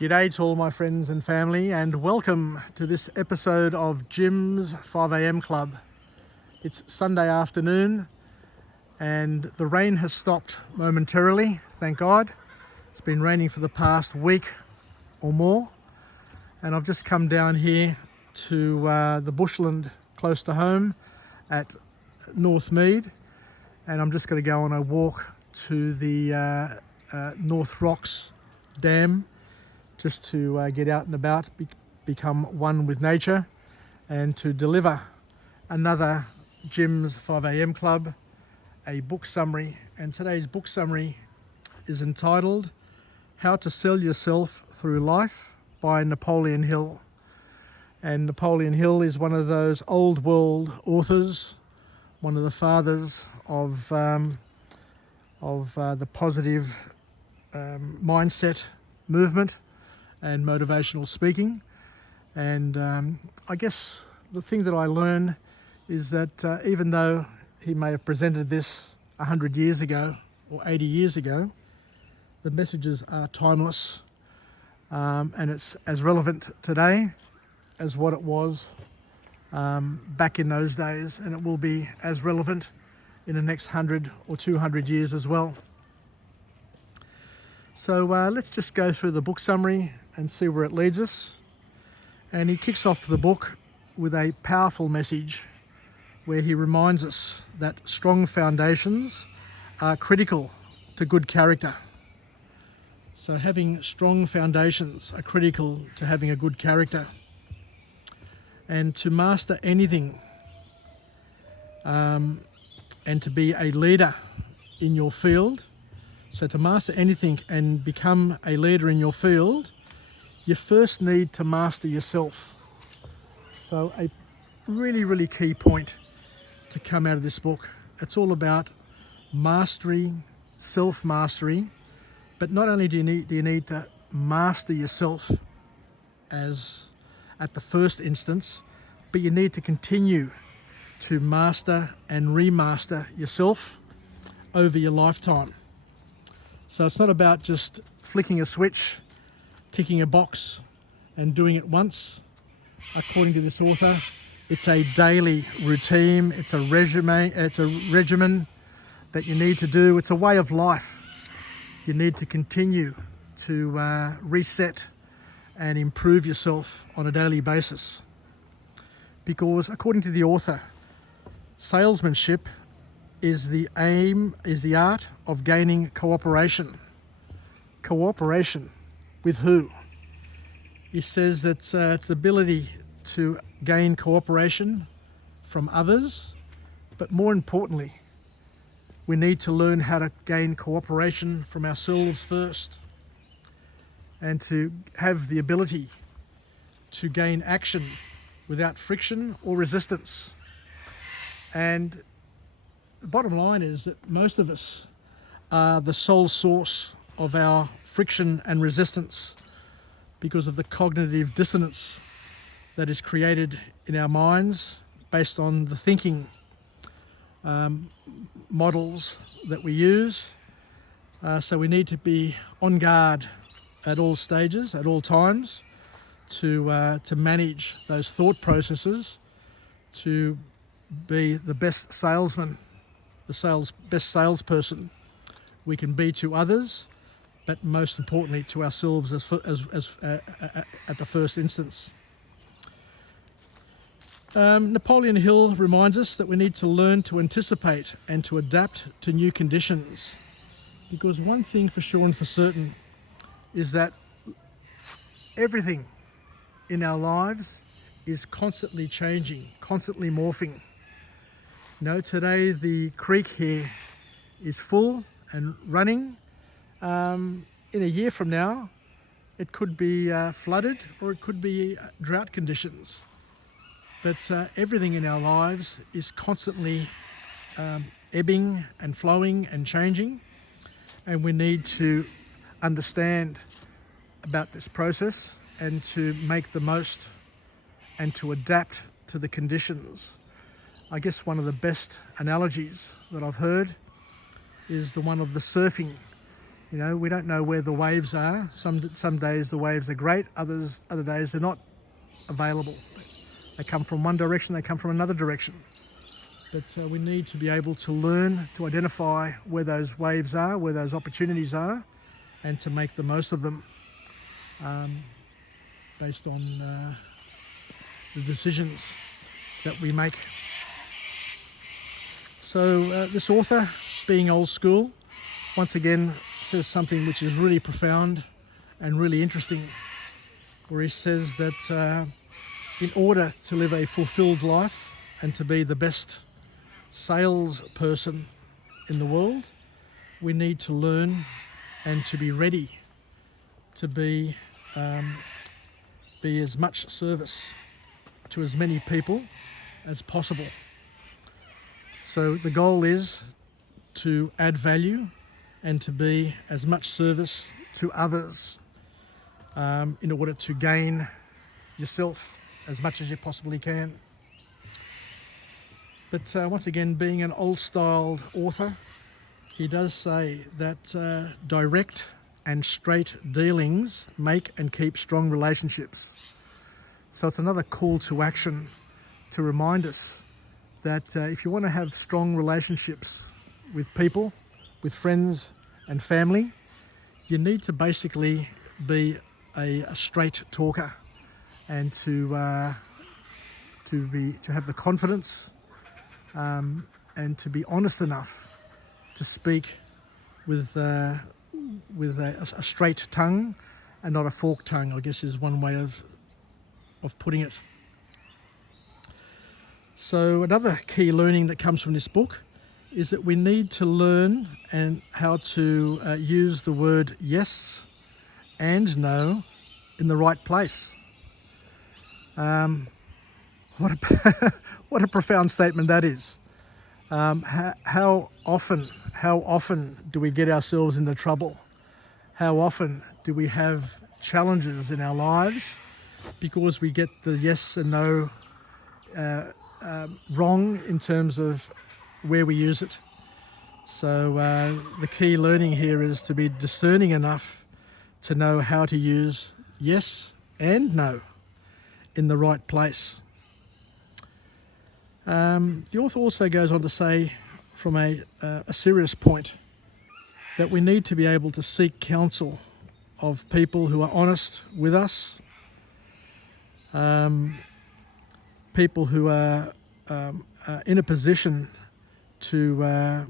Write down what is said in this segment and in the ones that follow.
G'day to all my friends and family, and welcome to this episode of Jim's 5am Club. It's Sunday afternoon and the rain has stopped momentarily, thank God. It's been raining for the past week or more, and I've just come down here to the bushland close to home at North Mead, and I'm just going to go on a walk to the North Rocks Dam, just to get out and about, become one with nature, and to deliver another Jim's 5am Club, a book summary. And today's book summary is entitled How to Sell Yourself Through Life by Napoleon Hill. And Napoleon Hill is one of those old world authors, one of the fathers of the positive mindset movement and motivational speaking. And I guess the thing that I learn is that even though he may have presented this 100 years ago or 80 years ago, the messages are timeless, and it's as relevant today as what it was back in those days, and it will be as relevant in the next 100 or 200 years as well. So let's just go through the book summary and see where it leads us. And he kicks off the book with a powerful message where he reminds us that strong foundations are critical to good character. So having strong foundations are critical to having a good character. And to master anything and to be a leader in your field, so to master anything and become a leader in your field, you first need to master yourself. So a really key point to come out of this book. It's all about mastery, self-mastery, but not only do you need to master yourself as at the first instance, but you need to continue to master and remaster yourself over your lifetime. So it's not about just flicking a switch, ticking a box and doing it once. According to this author, it's a daily routine, it's a regimen that you need to do. It's a way of life. You need to continue to reset and improve yourself on a daily basis. Because according to the author, salesmanship is the art of gaining cooperation. Cooperation with who? He says that it's the ability to gain cooperation from others, but more importantly, we need to learn how to gain cooperation from ourselves first, and to have the ability to gain action without friction or resistance. And the bottom line is that most of us are the sole source of our friction and resistance because of the cognitive dissonance that is created in our minds based on the thinking models that we use. So we need to be on guard at all stages, at all times, to manage those thought processes, to be the best salesman, best salesperson we can be to others, but most importantly to ourselves as at the first instance. Napoleon Hill reminds us that we need to learn to anticipate and to adapt to new conditions, because one thing for sure and for certain is that everything in our lives is constantly changing, constantly morphing. You know, today the creek here is full and running. In a year from now, it could be flooded or it could be drought conditions. But everything in our lives is constantly ebbing and flowing and changing, and we need to understand about this process and to make the most and to adapt to the conditions. I guess one of the best analogies that I've heard is the one of the surfing You know, we don't know where the waves are. Some days the waves are great, other days they're not available. They come from one direction, they come from another direction. But we need to be able to learn to identify where those waves are, where those opportunities are, and to make the most of them based on the decisions that we make. So this author, being old school, once again says something which is really profound and really interesting, where he says that in order to live a fulfilled life and to be the best salesperson in the world, we need to learn and to be ready to be as much service to as many people as possible. So the goal is to add value and to be as much service to others in order to gain yourself as much as you possibly can. But once again, being an old-styled author, he does say that direct and straight dealings make and keep strong relationships. So it's another call to action to remind us that if you want to have strong relationships with people, with friends and family, you need to basically be a straight talker and to have the confidence and to be honest enough to speak with a straight tongue and not a forked tongue, I guess is one way of putting it. So another key learning that comes from this book is that we need to learn and how to use the word yes and no in the right place. What a profound statement that is. How often do we get ourselves into trouble? How often do we have challenges in our lives because we get the yes and no wrong in terms of where we use it? So the key learning here is to be discerning enough to know how to use yes and no in the right place. The author also goes on to say, from a serious point, that we need to be able to seek counsel of people who are honest with us, people who are in a position to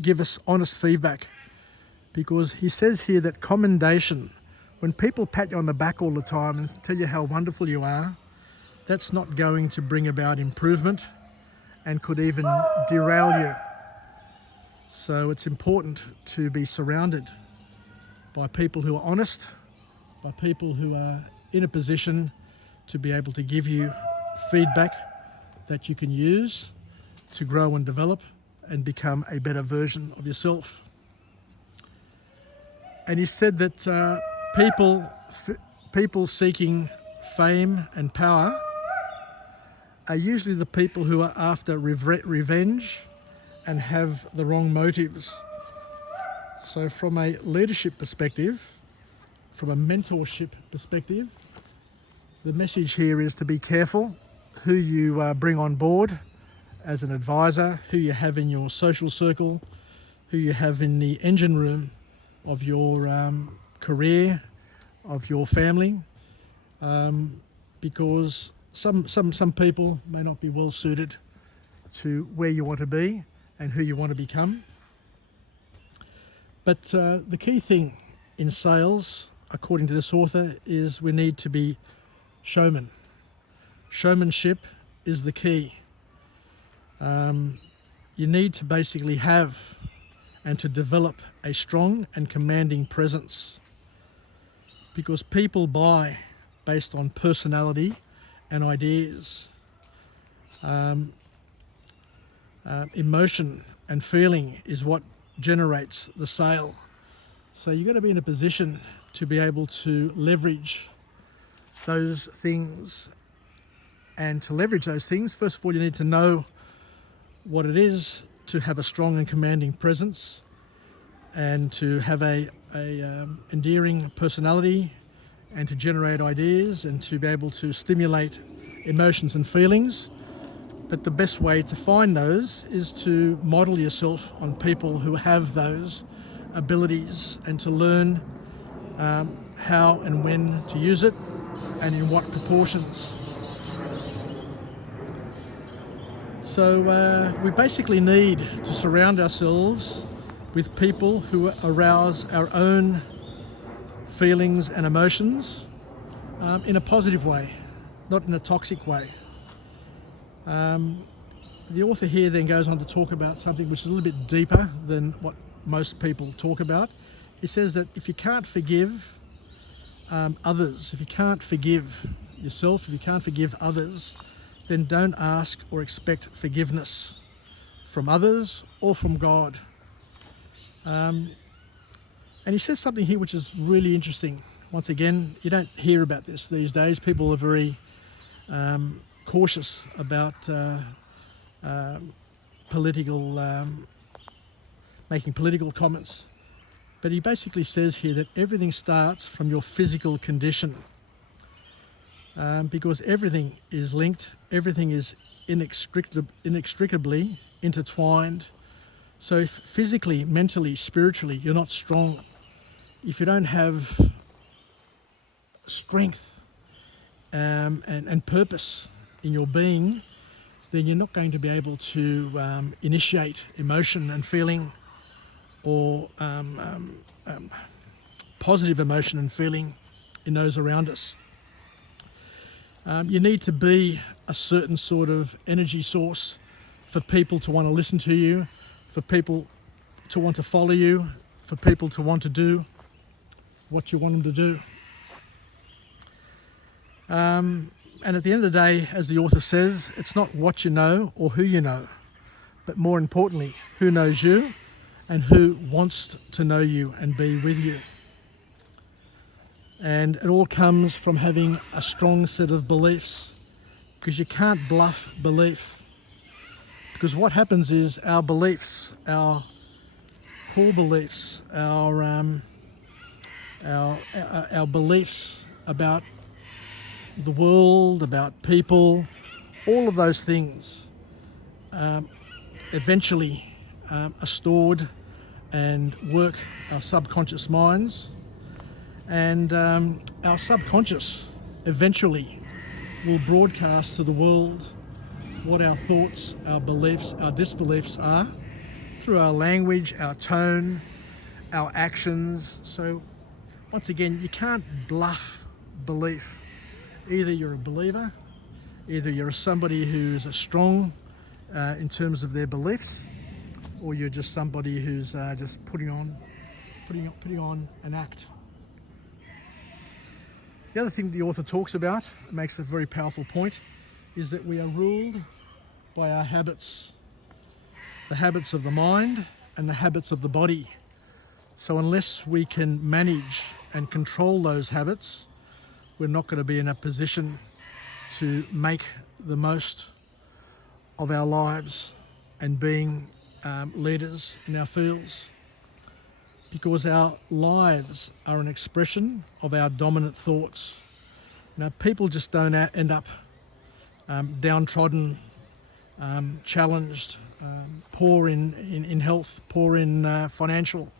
give us honest feedback. Because he says here that commendation, when people pat you on the back all the time and tell you how wonderful you are, that's not going to bring about improvement and could even derail you. So it's important to be surrounded by people who are honest, by people who are in a position to be able to give you feedback that you can use to grow and develop and become a better version of yourself. And he said that people seeking fame and power are usually the people who are after revenge and have the wrong motives. So from a leadership perspective, from a mentorship perspective, the message here is to be careful who you bring on board as an advisor, who you have in your social circle, who you have in the engine room of your career, of your family, because some people may not be well suited to where you want to be and who you want to become. But the key thing in sales, according to this author, is we need to be showmen. Showmanship is the key. You need to basically have and to develop a strong and commanding presence, because people buy based on personality and ideas. Emotion and feeling is what generates the sale. So you've got to be in a position to be able to leverage those things. And to leverage those things, first of all, you need to know what it is to have a strong and commanding presence. and to have a endearing personality, and to generate ideas, and to be able to stimulate emotions and feelings. But the best way to find those is to model yourself on people who have those abilities, and to learn how and when to use it and in what proportions. So we basically need to surround ourselves with people who arouse our own feelings and emotions in a positive way, not in a toxic way. The author here then goes on to talk about something which is a little bit deeper than what most people talk about. He says that if you can't forgive others, if you can't forgive yourself, if you can't forgive others, then don't ask or expect forgiveness from others or from God. And he says something here which is really interesting. Once again, you don't hear about this these days. People are very cautious about making political comments. But he basically says here that everything starts from your physical condition, because everything is linked, everything is inextricably intertwined. So if physically, mentally, spiritually, you're not strong, if you don't have strength and purpose in your being, then you're not going to be able to initiate emotion and feeling, or positive emotion and feeling in those around us. You need to be a certain sort of energy source for people to want to listen to you, for people to want to follow you, for people to want to do what you want them to do. And at the end of the day, as the author says, it's not what you know or who you know, but more importantly, who knows you and who wants to know you and be with you. And it all comes from having a strong set of beliefs, because you can't bluff belief. Because what happens is our beliefs, our core beliefs, our beliefs about the world, about people, all of those things eventually are stored and work our subconscious minds. And our subconscious eventually will broadcast to the world what our thoughts, our beliefs, our disbeliefs are, through our language, our tone, our actions. So once again, you can't bluff belief. Either you're a believer, either you're somebody who's strong in terms of their beliefs, or you're just somebody who's just putting on an act. The other thing the author talks about, makes a very powerful point, is that we are ruled by our habits, the habits of the mind and the habits of the body. So unless we can manage and control those habits, we're not going to be in a position to make the most of our lives and being leaders in our fields, because our lives are an expression of our dominant thoughts. Now, people just don't end up downtrodden, challenged, poor in health, poor in financial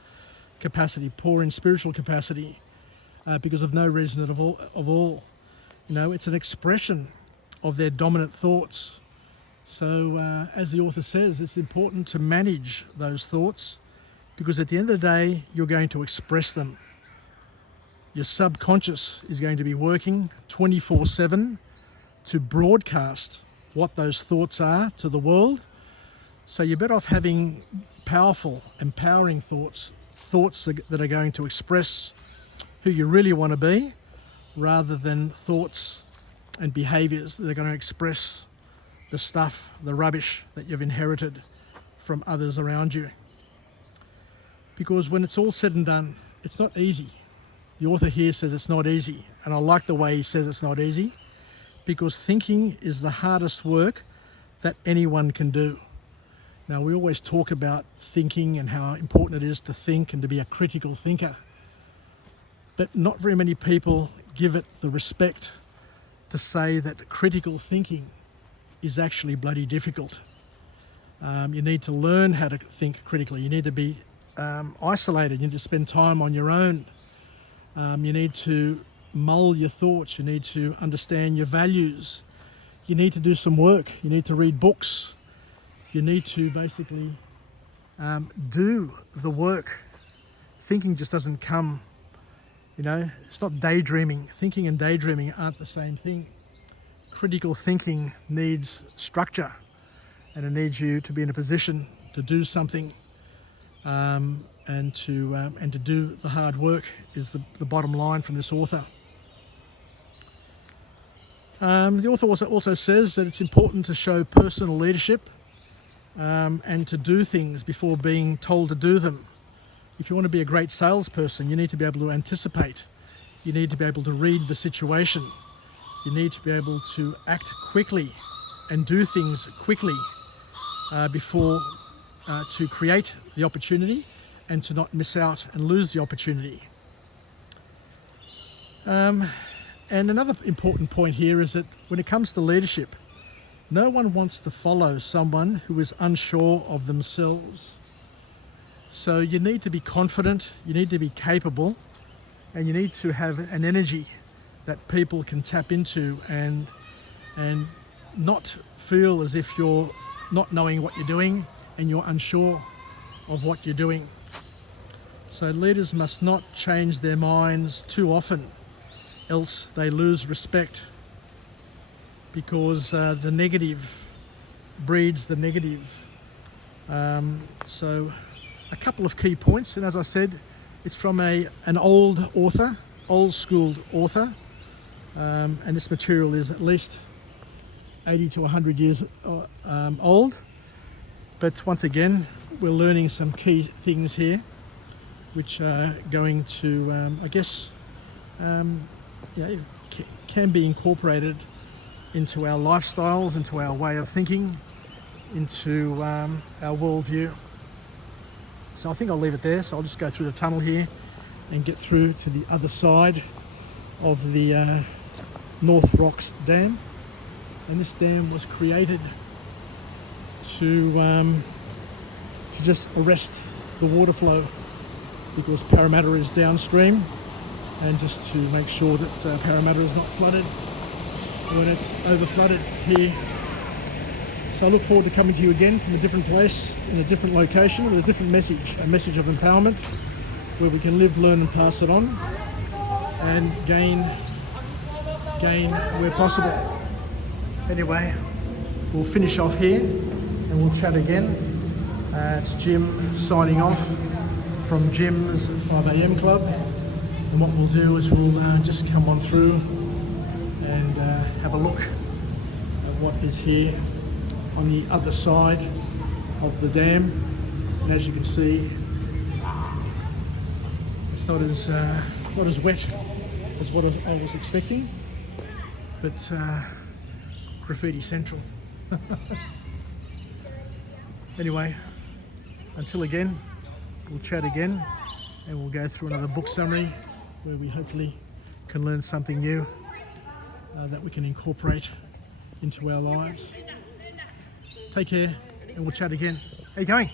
capacity, poor in spiritual capacity, because of no reason of all. You know, it's an expression of their dominant thoughts. So as the author says, it's important to manage those thoughts, because at the end of the day, you're going to express them. Your subconscious is going to be working 24/7 to broadcast what those thoughts are to the world. So you're better off having powerful, empowering thoughts that are going to express who you really want to be, rather than thoughts and behaviours that are going to express the stuff, the rubbish that you've inherited from others around you. Because when it's all said and done, it's not easy. The author here says it's not easy, and I like the way he says it's not easy, because thinking is the hardest work that anyone can do. Now, we always talk about thinking and how important it is to think and to be a critical thinker, but not very many people give it the respect to say that critical thinking is actually bloody difficult. You need to learn how to think critically. You need to be isolated. You need to spend time on your own. You need to mull your thoughts. You need to understand your values. You need to do some work. You need to read books. You need to basically do the work. Thinking just doesn't come, you know, it's not daydreaming. Thinking and daydreaming aren't the same thing. Critical thinking needs structure, and it needs you to be in a position to do something, and to do the hard work is the bottom line from this author. The author also says that it's important to show personal leadership and to do things before being told to do them. If you want to be a great salesperson, you need to be able to anticipate. You need to be able to read the situation. You need to be able to act quickly and do things quickly before to create the opportunity and to not miss out and lose the opportunity. And another important point here is that when it comes to leadership, no one wants to follow someone who is unsure of themselves. So you need to be confident, you need to be capable, and you need to have an energy that people can tap into and not feel as if you're not knowing what you're doing and you're unsure of what you're doing. So leaders must not change their minds too often, else they lose respect, because the negative breeds the negative. So a couple of key points, and as I said, it's from an old author, old-schooled author, and this material is at least 80 to 100 years old. But once again, we're learning some key things here, which are going to, I guess, can be incorporated into our lifestyles, into our way of thinking, into our worldview. So I think I'll leave it there. So I'll just go through the tunnel here and get through to the other side of the North Rocks Dam. And this dam was created to just arrest the water flow, because Parramatta is downstream, and just to make sure that Parramatta is not flooded when it's over flooded here. So I look forward to coming to you again from a different place, in a different location, with a different message, a message of empowerment, where we can live, learn and pass it on, and gain where possible. Anyway, we'll finish off here and we'll chat again. It's Jim signing off from Jim's 5am Club, and what we'll do is we'll just come on through and have a look at what is here on the other side of the dam. And as you can see, it's not as wet as what I was expecting, but graffiti central. Anyway, until again, we'll chat again, and we'll go through another book summary where we hopefully can learn something new that we can incorporate into our lives. Take care, and we'll chat again. How you going?